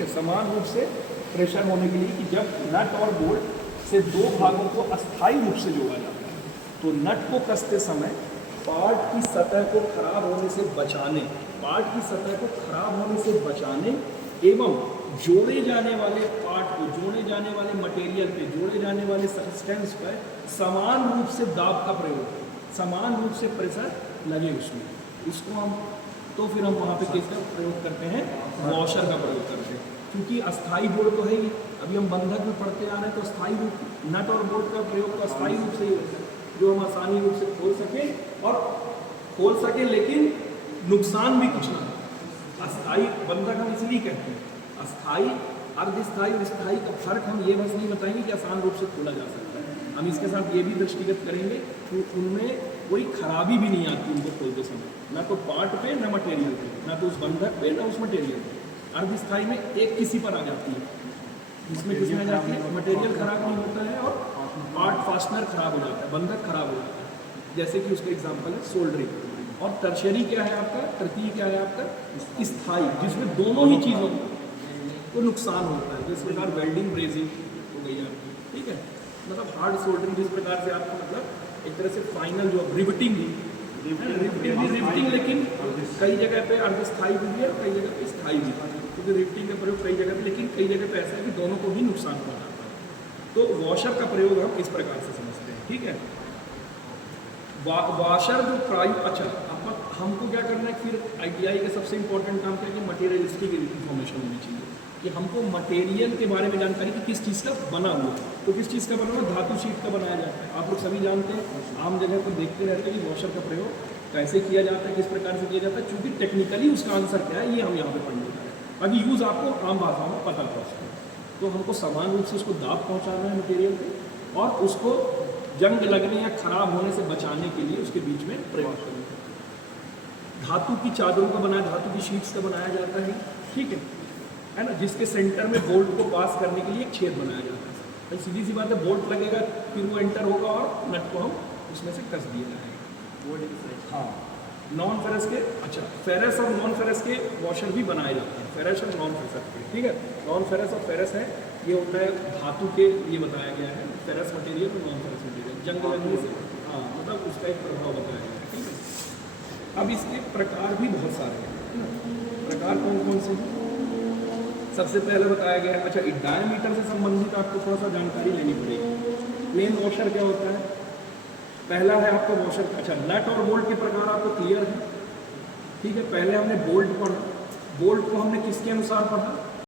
है, समान रूप से प्रेशर होने के लिए कि जब नट और बोल्ट से दो भागों को अस्थायी रूप से जोड़ा जाता है तो नट को कसते समय पार्ट की सतह को खराब होने से बचाने, पार्ट की सतह को खराब होने से बचाने एवं जोड़े जाने वाले पार्ट को, जोड़े जाने वाले मटेरियल पे, जोड़े जाने वाले सब्सटेंस पर समान रूप से दाब का प्रयोग, समान रूप से प्रेशर लगे उसमें, उसको हम तो फिर हम वहाँ पे किसका प्रयोग करते हैं, वॉशर का प्रयोग करते हैं। क्योंकि अस्थाई बोल्ट तो है ही, अभी हम बंधक में पढ़ते आ रहे हैं तो अस्थाई रूप, नट और बोल्ट का प्रयोग तो अस्थाई रूप से ही होता है, जो हम आसानी रूप से खोल सकें लेकिन नुकसान भी कुछ ना हो। अस्थाई बंधक हम इसलिए कहते हैं, अस्थाई, अर्धस्थाई और स्थाई का फर्क हम ये बस नहीं बताएंगे कि आसान रूप से खोला जा सकता है, हम इसके साथ ये भी दृष्टिगत करेंगे कि उनमें कोई खराबी भी नहीं आती उनको खोलते समय, ना तो पार्ट पे ना मटेरियल पे, ना तो उस बंधक पे ना उस मटेरियल पे। अर्धस्थाई में एक किसी पर आ जाती है, जिसमें किसमें आ जाती है, मटेरियल खराब नहीं होता है और पार्ट फास्टनर खराब हो जाता है, बंधक खराब हो जाता है, जैसे कि उसका एग्जाम्पल है सोल्डरिंग। और टर्शरी क्या है आपका, तृतीय क्या है आपका, स्थाई, जिसमें दोनों ही चीज़ों को नुकसान होता है, जिस प्रकार वेल्डिंग ब्रेजिंग हो गई आपकी, ठीक है, मतलब हार्ड सोल्डरिंग जिस प्रकार से आपको मतलब एक तरह से फाइनल जो रिवेटिंग लेकिन कई जगह पे अर्धस्थाई भी है और कई जगह पे स्थाई भी है, क्योंकि रिवेटिंग का प्रयोग कई जगह पे, लेकिन कई जगह पे ऐसा है कि दोनों को भी नुकसान पहुंचाता है। तो वॉशर का प्रयोग हम इस प्रकार से समझते हैं, ठीक है। वॉशर जो प्राइम, अच्छा अब हमको क्या करना है फिर, ITI का सबसे इंपॉर्टेंट काम क्या है कि मटेरियलिस्टिक इन्फॉर्मेशन होनी चाहिए, कि हमको मटेरियल के बारे में जानकारी कि किस चीज़ का बना हुआ, तो किस चीज़ का बना हुआ, धातु शीट का बनाया जाता है। आप लोग सभी जानते हैं, आम जगह पर देखते रहते हैं कि वॉशर का प्रयोग कैसे किया जाता है, किस प्रकार से किया जाता है, चूँकि टेक्निकली उसका आंसर क्या है ये हम यहाँ पे पढ़ने जा रहे हैं, बाकी यूज़ आपको आम भाषाओं में पता पहुँचता है। तो हमको समान रूप से उसको दाब पहुँचाना है मटेरियल पे, और उसको जंग लगने या खराब होने से बचाने के लिए उसके बीच में प्रयोग करना है। धातु की चादरों का बनाया, धातु की शीट्स का बनाया जाता है, ठीक है ना, जिसके सेंटर में बोल्ट को पास करने के लिए एक छेद बनाया जाता है। भाई सीधी सी बात है, बोल्ट लगेगा फिर वो एंटर होगा और नट को हम उसमें से कस दिया जाएगा बोल्ट। हाँ, नॉन फेरस के, अच्छा फेरस और नॉन फेरस के वॉशर भी बनाए जाते हैं, फेरस और नॉन फेरस के, ठीक है। नॉन फेरस और फेरस है, ये होता है धातु के लिए बताया गया है, फेरस मटेरियल और नॉन फेरस मटेरियल, जंग लगने से, हाँ मतलब उसका एक प्रभाव बताया गया है, ठीक है। अब इसके प्रकार भी बहुत सारे हैं, प्रकार कौन कौन से हैं, सबसे पहले बताया गया है, अच्छा डायमीटर से संबंधित आपको थोड़ा सा जानकारी लेनी पड़ेगी। प्लेन वॉशर क्या होता है, पहला है आपका वॉशर, अच्छा नट और बोल्ट के प्रकार आपको क्लियर है, ठीक है। पहले हमने बोल्ट पढ़ा, बोल्ट को हमने किसके अनुसार पढ़ा,